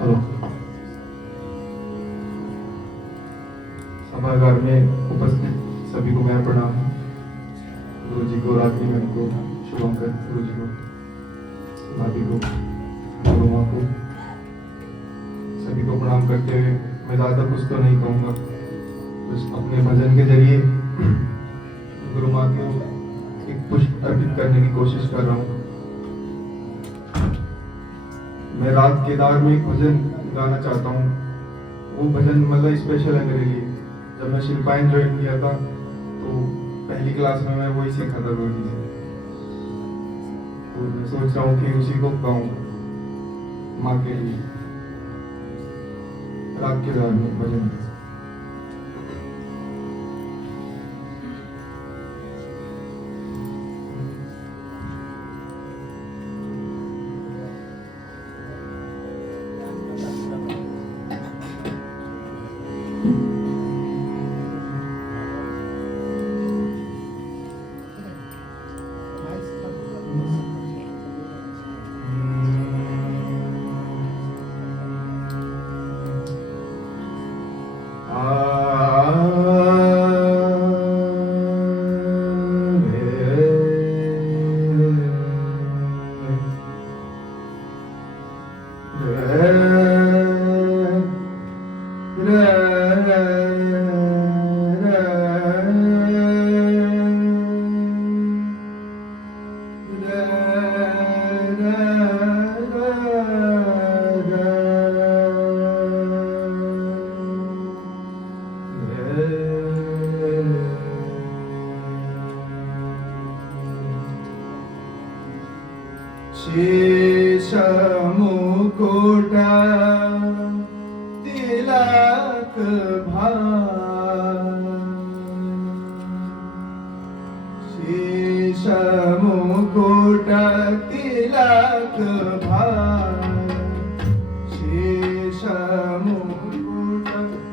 Hello. सभागार में उपस्थित सभी को मेरा प्रणाम। गुरु जी को, रात्रि मैम को, शुभंकर गुरु जी को, भाभी को, गुरु माँ को, सभी को प्रणाम करते हुए मैं ज़्यादा कुछ तो नहीं कहूँगा, बस अपने भजन के जरिए गुरु माँ को एक पुष्प अर्पित करने की कोशिश कर रहा हूँ। मैं रात केदार में एक भजन गाना चाहता हूँ। वो भजन मतलब स्पेशल है मेरे लिए। जब मैं शिल्पाइन ज्वाइन किया था तो पहली क्लास में मैं वही सीखा था गुरु जी से। तो मैं सोच रहा हूँ कि उसी को गाऊं माँ के लिए। रात केदार में भजन। शेषमुकुट तिलक शेषमुकुट तिलक शेषमुकुट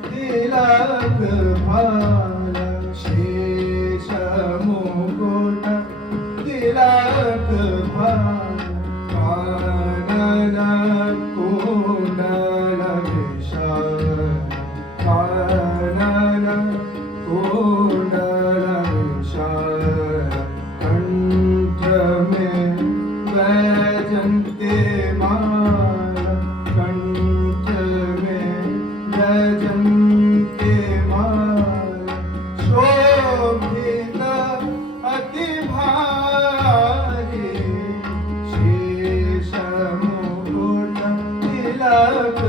तिलक शेषमुकुट तिलक कुंडल विशाल कंठ में वैजंती माला, कंठ में वैजंती माला, शोभित अति भारी शेषमुकुट तिलक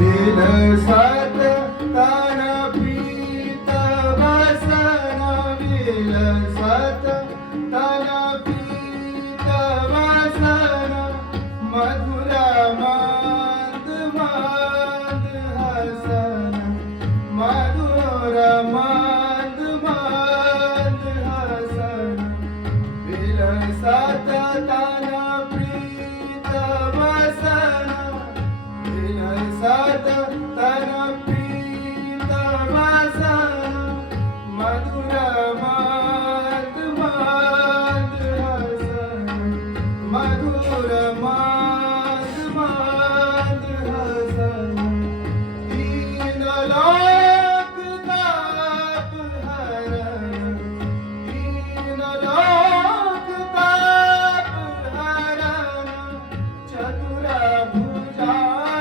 विलसत तन प्रीत वसन, विलसत तन प्रीत वसन, मधुर मांद मांद हसन, मधुर मांद मांद हसन, विलसत तन प्रीत वसन, विलसत तन प्रीत वसन, मधुर मांद मांद हसन, मधुर मांद मांद हसन, तीन लोक ताप हरन, तीन लोक ताप हरन, चतुर भुजाधारी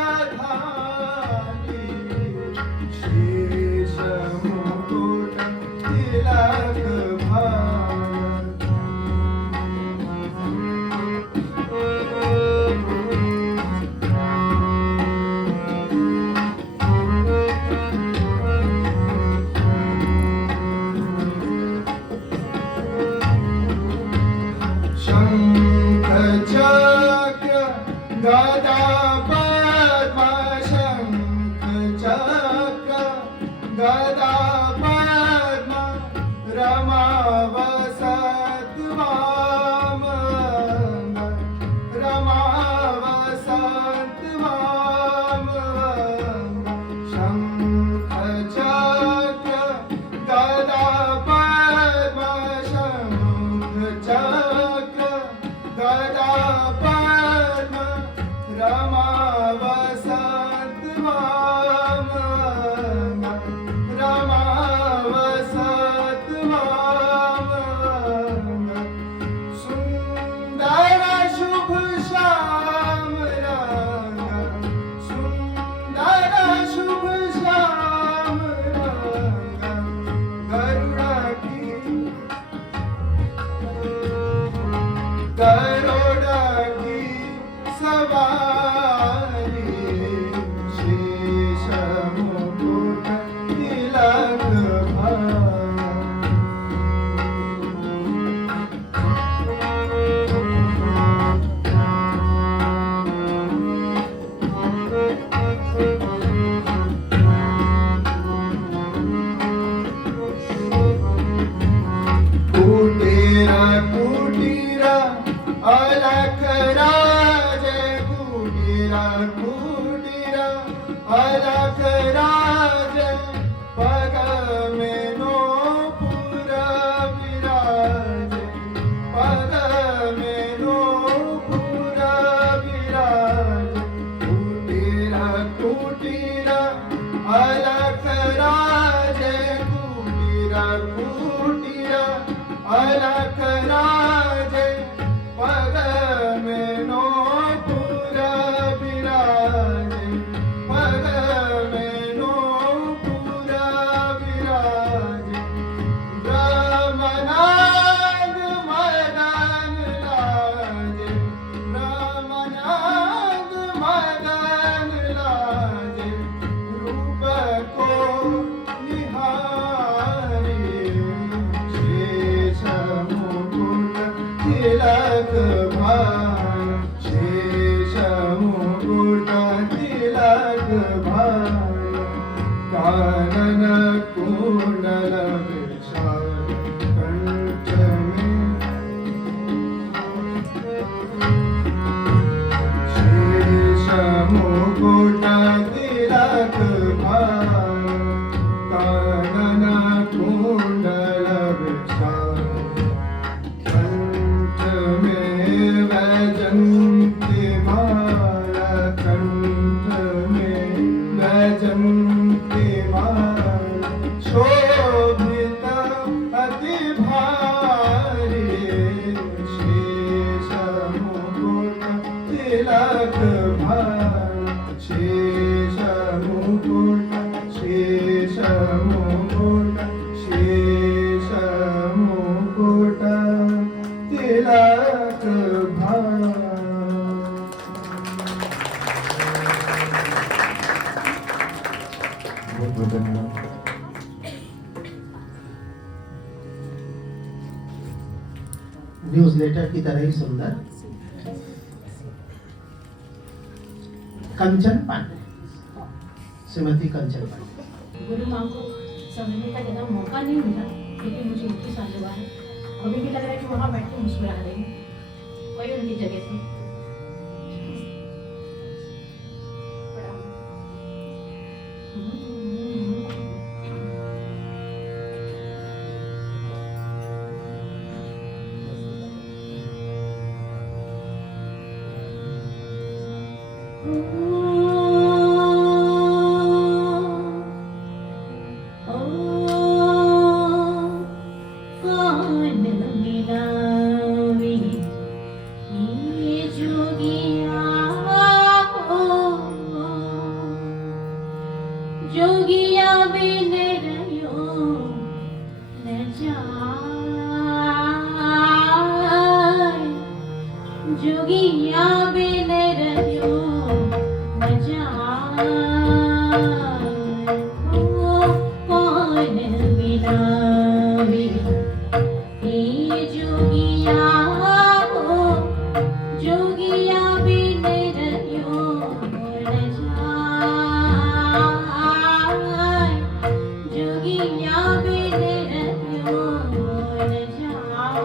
शेषमुकुट तिलक शंख चक्र गदा पद्म, शंख चक्र गदा पद्म, रमावसत वाम, चक्र गदा पद्म रमा वसंत वामन रमा वसंत वामन सुंदर शुभ श्याम रंग सुंदर शुभ श्याम रंग गरुड़ा की गरुड़ा की सवारी शेष मुकुट तिलक कुटीरा कुटीरा अलख राज कुटीरा कुटीरा अलख राज पग में नूपुर विराज पग में नूपुर विराज कुटीरा कुटीरा अलख राज कुटीरा कुटीरा अलख राज पग में नूपुर विराज पग में नूपुर विराज ब्रह्मनाद मदन लाज ब्रह्मनाद मदन लाज रूप को निहारी शेष मुकुट तिलक भार शेष मुकुट तिलक भार कानन कुंडल विशाल कंठ में शेष मुकुट तिलक भार कानन कुंडल विशाल कंठ में वैजयंती माला कंठ में वैजयंती माला शोभित अति भारी शेष मुकुट तिलक भार शेष मुकुट शेष मुकुट शेष मुकुट तिलक भार बहुत बहुत धन्यवाद न्यूज़लेटर की तरह ही सुंदर कंचन पांडे श्रीमती कंचन पांडे गुरु माँ को समझने का ज़्यादा मौका नहीं मिला क्योंकि मुझे इतनी साल हुआ है अभी भी लग रहा है कि वहाँ बैठ के मुस्कुरा रही हूँ वही उनकी जगह थी जोगिया बिन रहियो न जाय जोगिया बिन रहियो न जाय ओ कौन मिलावे हे जोगिया हो जोगिया बिन रहियो न जाय जोगिया बिन रहियो न जाय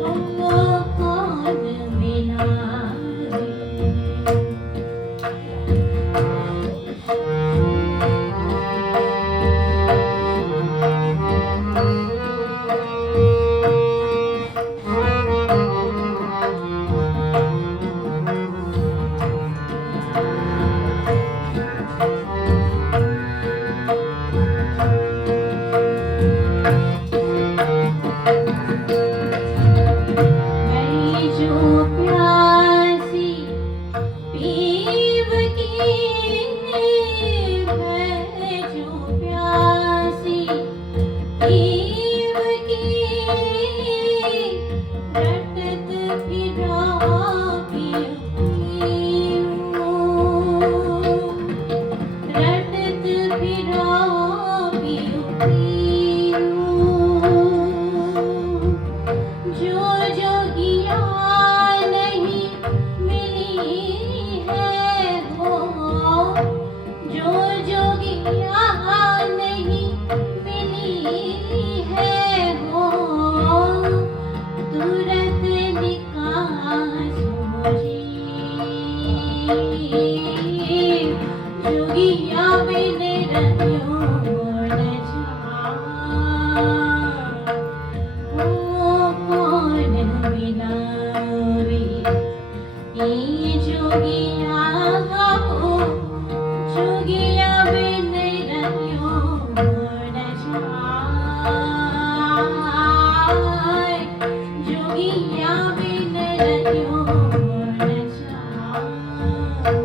ओ कौन मिलावे जोगिया बिन रहियो न जाए।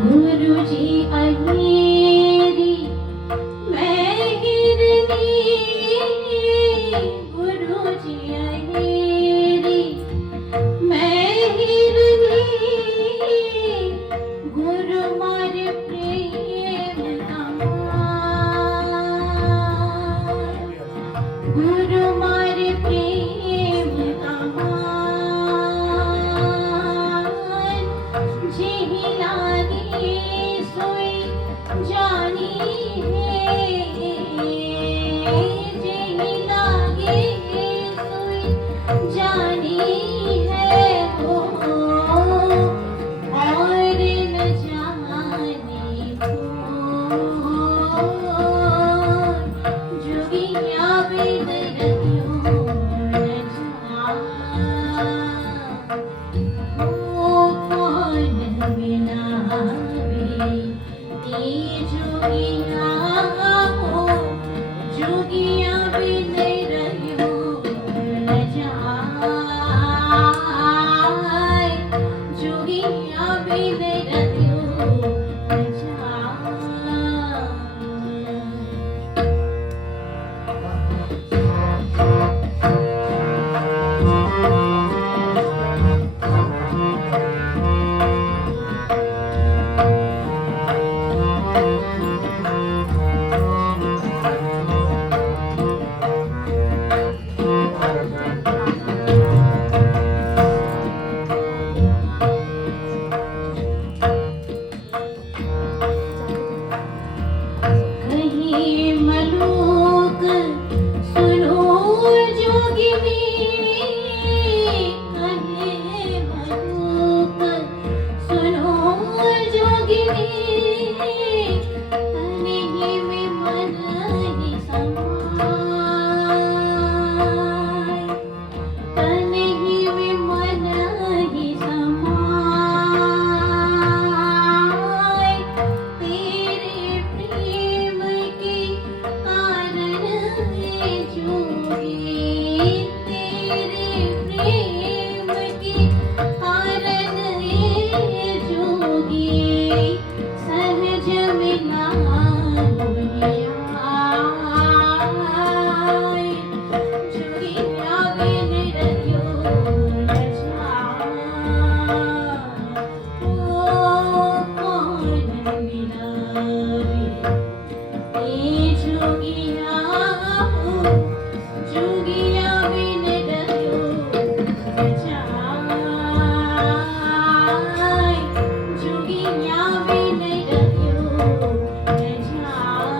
गुरुजी अहिरी मैं हिरनी, गुरुजी अहिरी मैं हिरनी, गुरु मार प्रेम अमार, गुरु मार प्रेम अमार, जेहि लागे सोई जानी है, जेहि लागे सोई जानी है वो, और न जाने कौन, जोगिया बिन रहियो न जाए। ओ कौन मिलावे ते जोगिया हो, जोगिया बिन रहियो न जाए, जोगिया बिन रहियो न कहीं मलूक सुनो जोगिनी, कहीं मलूक सुनो जोगिनी, नहीं में मन ही समाए, नहीं में मन ही समाए, तेरे प्रेम के कारण है जोगी, तेरे प्रेम के कारण है जोगी, सहज मिला दुनिया, जोगिया बिन रहियो न जाए। ओ कौन मिलावे ते जोगिया हो, जोगिया बिन रहियो न जाए, जोगिया बिन रहियो न जाए।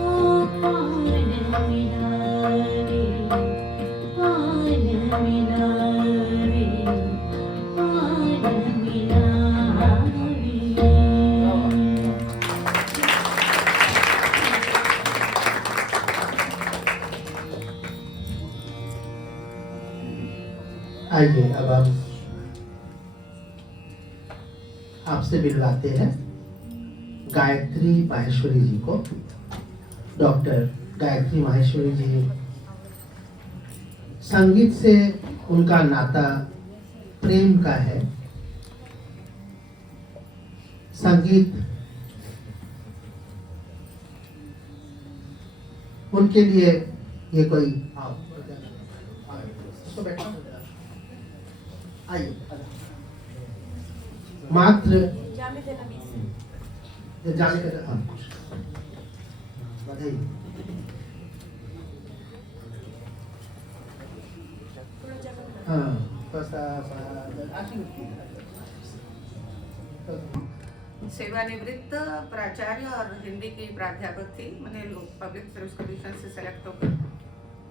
ओ कौन मिलावे, कौन मिलावे, कौन मिलावे। आइए अब हम आपसे मिलवाते हैं गायत्री माहेश्वरी जी को। डॉक्टर गायत्री माहेश्वरी जी, संगीत से उनका नाता प्रेम का है। संगीत उनके लिए ये कोई आइए मात्र जाने का बधाई। हाँ सेवानिवृत्त प्राचार्य और हिंदी की प्राध्यापक थी। मैंने पब्लिक सर्विस कमीशन से सेलेक्ट होकर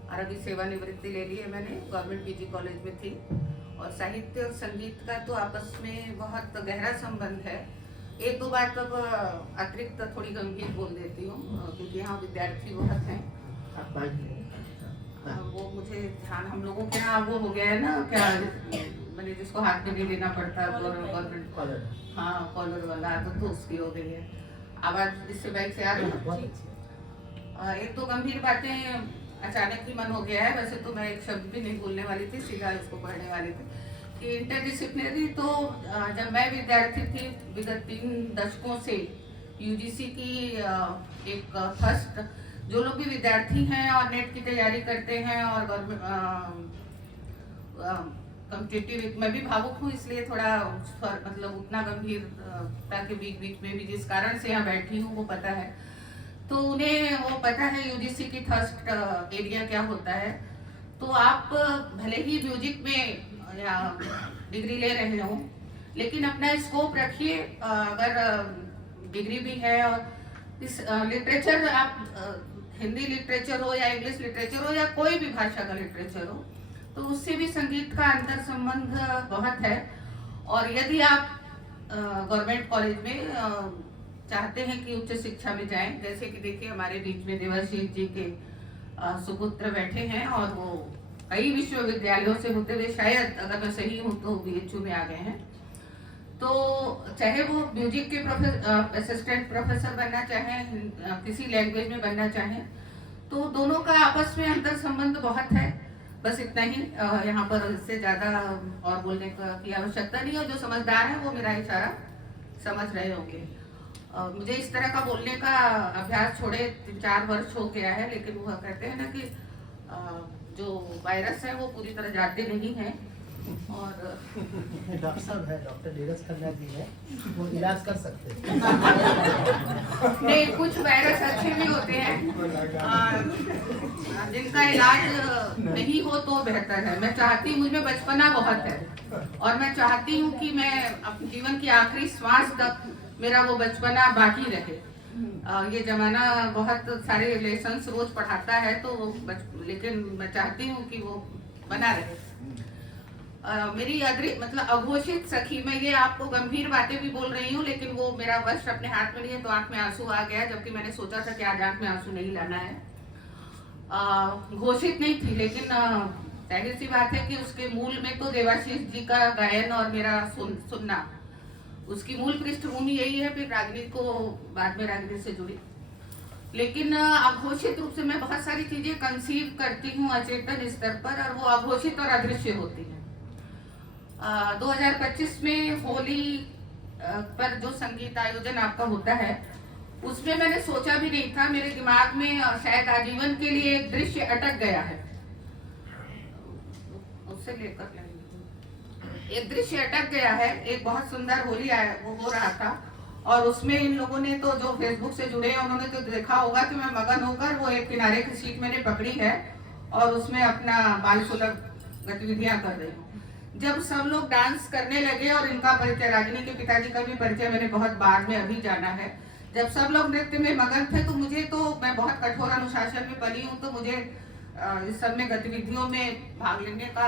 और अभी सेवानिवृत्ति ले ली है मैंने, गवर्नमेंट पीजी कॉलेज में थी। और साहित्य और संगीत का तो आपस में बहुत गहरा संबंध है। एक दो बात अब अतिरिक्त थोड़ी गंभीर बोल देती हूँ क्योंकि यहाँ विद्यार्थी बहुत हैं। वो मुझे ध्यान, हम लोगों के यहाँ वो हो गया है ना, क्या मैंने जिसको हाथ में नहीं लेना पड़ता गवर्नमेंट, हाँ कॉलर वाला तो उसकी हो गई है। आवाज इससे बैग से आ रही है। एक तो गंभीर बातें अचानक ही मन हो गया है। वैसे तो मैं एक शब्द भी नहीं बोलने वाली थी, सीधा इसको पढ़ने वाली थी कि इंटरडिसिप्लिनरी। तो जब मैं विद्यार्थी थी विगत 3 दशकों से यूजीसी की एक फर्स्ट, जो लोग भी विद्यार्थी हैं और नेट की तैयारी करते हैं और कॉम्पिटिटिव, मैं भी भावुक हूँ इसलिए थोड़ा मतलब उतना गंभीरता के बीच बीच में भी जिस कारण से यहाँ बैठी हूँ वो पता है, तो उन्हें वो पता है यूजीसी की थर्स्ट एरिया क्या होता है। तो आप भले ही म्यूजिक में या डिग्री ले रहे हो लेकिन अपना स्कोप रखिए। अगर डिग्री भी है और इस लिटरेचर, आप हिंदी लिटरेचर हो या इंग्लिश लिटरेचर हो या कोई भी भाषा का लिटरेचर हो, तो उससे भी संगीत का अंतर संबंध बहुत है। और यदि आप गवर्नमेंट कॉलेज में चाहते हैं कि उच्च शिक्षा में जाएं, जैसे कि देखिए हमारे बीच में देवाशीष जी के सुपुत्र बैठे हैं और वो कई विश्वविद्यालयों से होते हुए शायद, अगर मैं सही हूँ तो बीएचयू में आ गए हैं। तो चाहे वो म्यूजिक के असिस्टेंट प्रोफेसर बनना चाहें, किसी लैंग्वेज में बनना चाहें, तो दोनों का आपस में अंतर संबंध बहुत है। बस इतना ही, यहाँ पर इससे ज़्यादा और बोलने की आवश्यकता नहीं है। जो समझदार है वो मेरा इशारा समझ रहे होंगे। मुझे इस तरह का बोलने का अभ्यास छोड़े 4 वर्ष हो गया है, लेकिन वो कहते हैं ना कि जो वायरस है वो पूरी तरह जाते नहीं है। और डॉक्टर साहब है, डॉक्टर नीरज खन्ना जी है, वो इलाज कर सकते हैं। नहीं, कुछ वायरस अच्छे भी होते हैं जिनका इलाज नहीं हो तो बेहतर है। मैं चाहती हूँ, मुझमें बचपना बहुत है और मैं चाहती हूँ कि मैं अपने जीवन की आखिरी श्वास तक मेरा वो बचपना बाकी रहे। ये जमाना बहुत सारे लेसन्स रोज पढ़ाता है तो लेकिन मैं चाहती हूँ कि वो बना रहे। मेरी मतलब अघोषित सखी, मैं ये आपको गंभीर बातें भी बोल रही हूँ लेकिन वो मेरा वश अपने हाथ में नहीं है, तो आंख में आंसू आ गया, जबकि मैंने सोचा था कि आज आंख में आंसू नहीं लाना है। घोषित नहीं थी, लेकिन जाहिर सी बात है कि उसके मूल में तो देवाशीष जी का गायन और मेरा सुनना, उसकी मूल पृष्ठभूमि यही है। फिर राजनीति को बाद में राजनीति से जुड़ी, लेकिन अघोषित रूप से मैं बहुत सारी चीजें कंसीव करती हूँ अचेतन स्तर पर, और वो अघोषित और अदृश्य होती है। 2025 में होली पर जो संगीत आयोजन आपका होता है, उसमें मैंने सोचा भी नहीं था, मेरे दिमाग में शायद आजीवन के लिए एक दृश्य अटक गया है। उससे लेकर एक दृश्य अटक गया है। एक बहुत सुंदर होली वो हो रहा था और उसमें इन लोगों ने तो जो फेसबुक से जुड़े हैं उन्होंने तो देखा होगा कि मैं मगन होकर वो एक किनारे की सीट मैंने पकड़ी है और उसमें अपना बाल सुलभ गतिविधियां कर रही हूँ। जब सब लोग डांस करने लगे, और इनका परिचय, रागिनी के पिताजी का भी परिचय मैंने बहुत बाद में अभी जाना है, जब सब लोग नृत्य में मगन थे तो मुझे तो, मैं बहुत कठोर अनुशासन में पली हूँ तो मुझे इस सब में गतिविधियों में भाग लेने का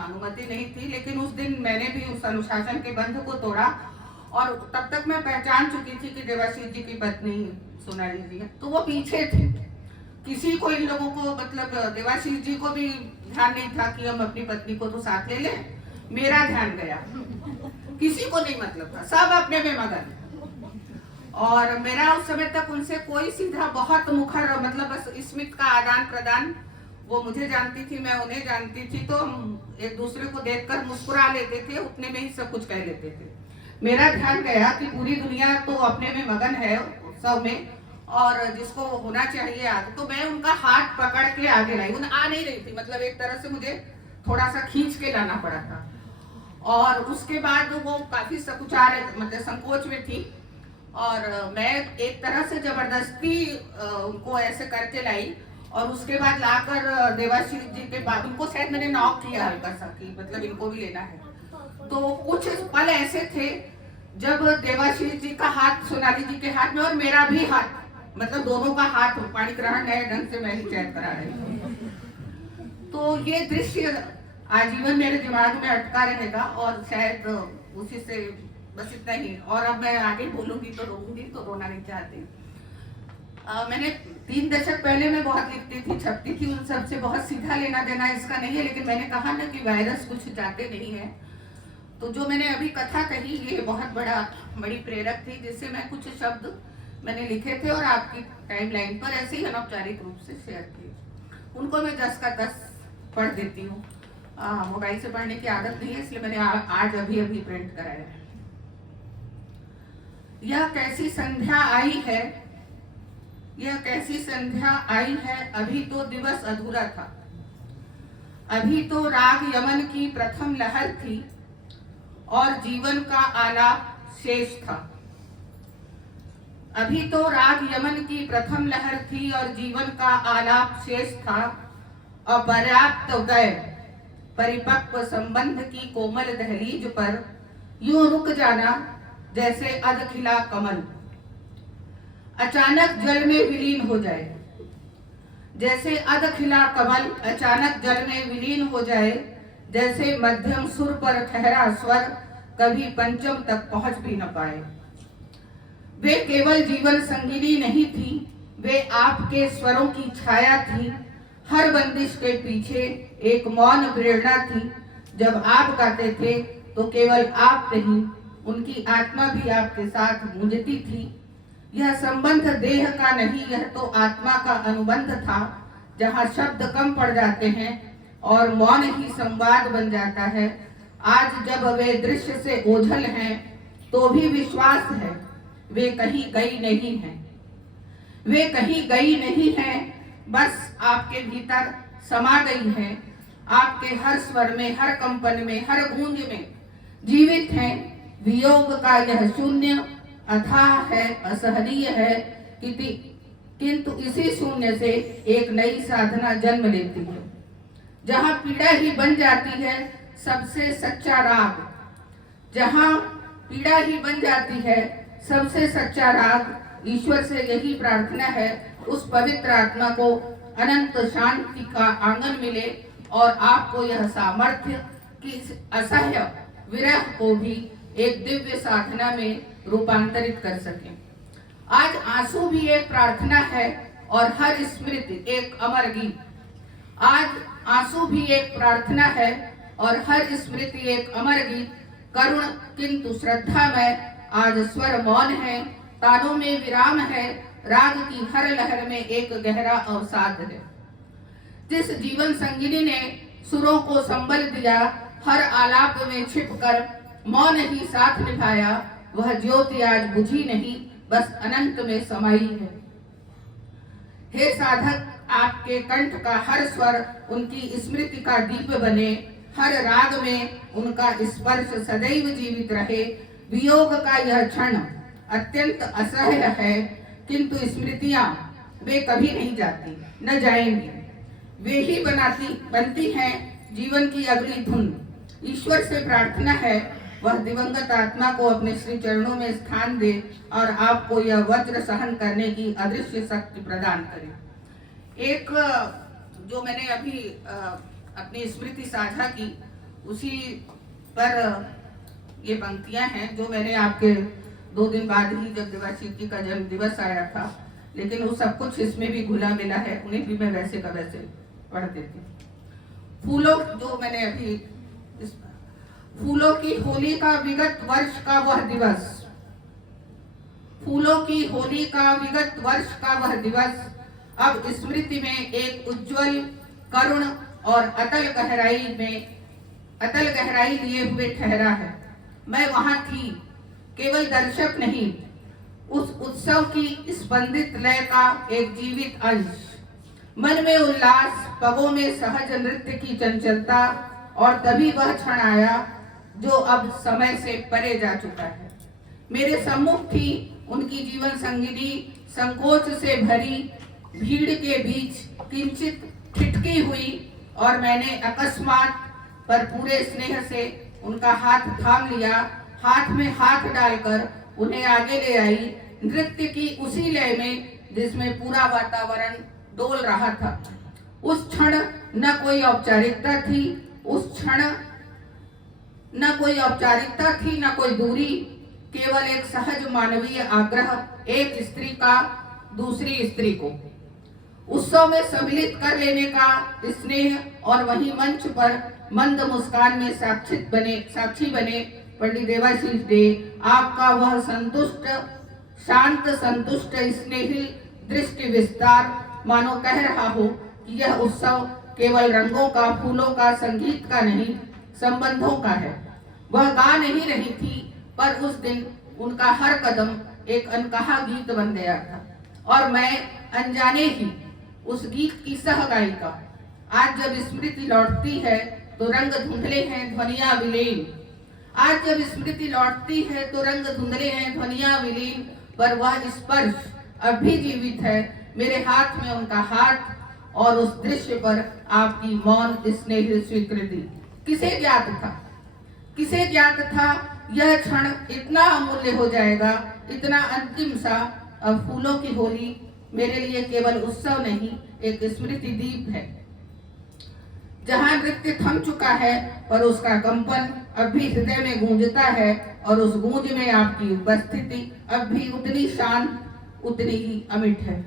अनुमति नहीं थी। लेकिन उस दिन मैंने भी उस अनुशासन के बंध को तोड़ा और तब तक मैं पहचान चुकी थी कि देवाशीष जी की पत्नी सोनाली जी है, तो वो पीछे थे। किसी को, इन लोगों को, मतलब देवाशीष जी को भी ध्यान नहीं था कि हम अपनी पत्नी को तो साथ ले लें। मेरा ध्यान गया, किसी को नहीं मतलब था, सब अपने में मगन। और मेरा उस समय तक उनसे कोई सीधा बहुत मुखर, मतलब बस स्मित का आदान प्रदान, वो मुझे जानती थी, मैं उन्हें जानती थी, तो हम एक दूसरे को देखकर मुस्कुरा लेते थे, उतने में ही सब कुछ कह लेते थे। मेरा ध्यान गया कि पूरी दुनिया तो अपने में मगन है उत्सव में, और जिसको होना चाहिए आगे, तो मैं उनका हाथ पकड़ के आगे लाई। उन्हें आ नहीं रही थी, मतलब एक तरह से मुझे थोड़ा सा खींच के लाना पड़ा था। और उसके बाद वो काफी सकुचा रहे, मतलब संकोच में थी, और मैं एक तरह से जबरदस्ती उनको ऐसे करके लाई। और उसके बाद लाकर देवाशीष जी के बाद उनको शायद मैंने नॉक किया हल्का सा कि मतलब इनको भी लेना है। तो कुछ पल ऐसे थे जब देवाशीष जी का हाथ सोनाली जी के हाथ में और मेरा भी हाथ, मतलब दोनों का हाथ पाणी ग्रहण नए ढंग से मैं ही चयन करा रही हूँ, तो ये दृश्य आजीवन मेरे दिमाग में अटका रहेगा और शायद उसी से बस इतना ही। और अब मैं आगे बोलूंगी तो रोऊंगी, तो रोना नहीं चाहती। मैंने 3 दशक पहले मैं बहुत लिखती थी, छपती थी, उन सब से बहुत सीधा लेना देना इसका नहीं है, लेकिन मैंने कहा ना कि वायरस कुछ जाते नहीं है। तो जो मैंने अभी कथा कही ये बहुत बड़ी प्रेरक थी, जिससे मैं कुछ शब्द मैंने लिखे थे और आपकी टाइमलाइन पर ऐसे ही अनौपचारिक रूप से शेयर किए। उनको मैं 10 का 10 पढ़ देती हूँ। मोबाइल से पढ़ने की आदत नहीं है, इसलिए मैंने आज अभी प्रिंट कराया है। यह कैसी संध्या आई है, यह कैसी संध्या आई है, अभी तो दिवस अधूरा था, अभी तो राग यमन की प्रथम लहर थी और जीवन का आलाप शेष था। अभी तो राग यमन की प्रथम लहर थी और जीवन का आलाप शेष था। अपर्याप्त गए परिपक्व संबंध की कोमल दहलीज पर यूं रुक जाना जैसे अधखिला कमल अचानक जल में विलीन हो जाए, जैसे अधखिला कमल अचानक जल में विलीन हो जाए, जैसे मध्यम सुर पर ठहरा स्वर कभी पंचम तक पहुंच भी न पाए। वे केवल जीवन संगिनी नहीं थी, वे आपके स्वरों की छाया थी। हर बंदिश के पीछे एक मौन प्रेरणा थी। जब आप गाते थे तो केवल आप नहीं, उनकी आत्मा भी आपके साथ गूंजती थी। यह संबंध देह का नहीं, यह तो आत्मा का अनुबंध था, जहाँ शब्द कम पड़ जाते हैं और मौन ही संवाद बन जाता है। आज जब वे दृश्य से ओझल हैं तो भी विश्वास है वे कहीं गई नहीं हैं, वे कहीं गई नहीं हैं, बस आपके भीतर समा गई हैं। आपके हर स्वर में, हर कंपन में, हर गूंज में जीवित हैं। वियोग का यह शून्य अथाह है, असहनीय है, किंतु इसी शून्य से एक नई साधना जन्म लेती है, जहाँ पीड़ा ही बन जाती है सबसे सच्चा राग, जहाँ पीड़ा ही बन जाती है सबसे सच्चा राग। ईश्वर से यही प्रार्थना है उस पवित्र आत्मा को अनंत शांति का आंगन मिले और आपको यह सामर्थ्य कि असह्य विरह को भी एक दिव्य साधना में रूपांतरित कर सके। आज आंसू भी एक प्रार्थना है और हर स्मृति एक अमर गीत। आज आंसू भी एक प्रार्थना है और हर स्मृति एक अमर गीत। करुण किंतु श्रद्धामय आज स्वर मौन है, तानों में विराम है, राग की हर लहर में एक गहरा अवसाद है। जिस जीवन संगिनी ने सुरों को संबल दिया, हर आलाप में छिपकर मौन ही साथ निभाया, वह ज्योति आज बुझी नहीं, बस अनंत में समाई है। हे साधक, आपके कंठ का हर स्वर उनकी स्मृति का दीप बने, हर राग में उनका स्पर्श सदैव जीवित रहे। वियोग का यह क्षण अत्यंत असह्य है, किंतु स्मृतियां वे कभी नहीं जाती, न जाएंगी। वे ही बनती हैं जीवन की अगली धुन। ईश्वर से प्रार्थना है वह दिवंगत आत्मा को अपने श्री चरणों में स्थान दे और आपको यह वज्र सहन करने की अदृश्य शक्ति प्रदान करे। एक जो मैंने अभी अपनी स्मृति साझा की, उसी पर ये पंक्तियां हैं जो मैंने आपके 2 दिन बाद ही जब देवाशीष जी का जन्म दिवस आया था, लेकिन वो सब कुछ इसमें भी घुला मिला है, उन्हें भी मैं वैसे का वैसे पढ़ देती हूँ। फूलों जो मैंने अभी फूलों की होली का विगत वर्ष का वह दिवस, फूलों की होली का विगत वर्ष का वह दिवस अब स्मृति में एक उज्जवल, करुण और अतल गहराई लिए हुए ठहरा है। मैं वहां थी, केवल दर्शक नहीं, उस उत्सव की स्पंदित लय का एक जीवित अंश। मन में उल्लास, पगों में सहज नृत्य की चंचलता, और तभी वह क्षण आया जो अब समय से परे जा चुका है। मेरे सम्मुख थी उनकी जीवन संगिनी, संकोच से भरी भीड़ के बीच किंचित ठिठकी हुई और मैंने अकस्मात पर पूरे स्नेह से उनका हाथ थाम लिया। हाथ में हाथ डालकर उन्हें आगे ले आई, नृत्य की उसी लय में जिसमें पूरा वातावरण डोल रहा था। उस क्षण न कोई औपचारिकता थी, उस क्षण न कोई औपचारिकता थी, न कोई दूरी, केवल एक सहज मानवीय आग्रह, एक स्त्री का दूसरी स्त्री को उत्सव में सम्मिलित कर लेने का स्नेह, और वहीं मंच पर मंद मुस्कान में साक्षी बने पंडित देवाशीष डे। आपका वह संतुष्ट, शांत, संतुष्ट, स्नेही दृष्टि विस्तार मानो कह रहा हो कि यह उत्सव केवल रंगों का, फूलों का, संगीत का नहीं, संबंधों का है। वह गा नहीं रही थी, पर उस दिन उनका हर कदम एक अनकहा गीत बन गया था, और मैं अनजाने ही उस गीत की सह गायिका। आज जब स्मृति लौटती है तो रंग धुंधले हैं, ध्वनियां विलीन। आज जब स्मृति लौटती है तो रंग धुंधले हैं, ध्वनियां विलीन, पर वह स्पर्श अब भी जीवित है। मेरे हाथ में उनका हाथ, और उस दृश्य पर आपकी मौन स्नेह स्वीकृति। किसे ज्ञात था, किसे ज्ञात था यह क्षण इतना अमूल्य हो जाएगा, इतना अंतिम सा। अब फूलों की होली मेरे लिए केवल उत्सव नहीं, एक स्मृति दीप है, जहां नृत्य थम चुका है पर उसका कंपन अब भी हृदय में गूंजता है, और उस गूंज में आपकी उपस्थिति अब भी उतनी शांत, उतनी ही अमिट है।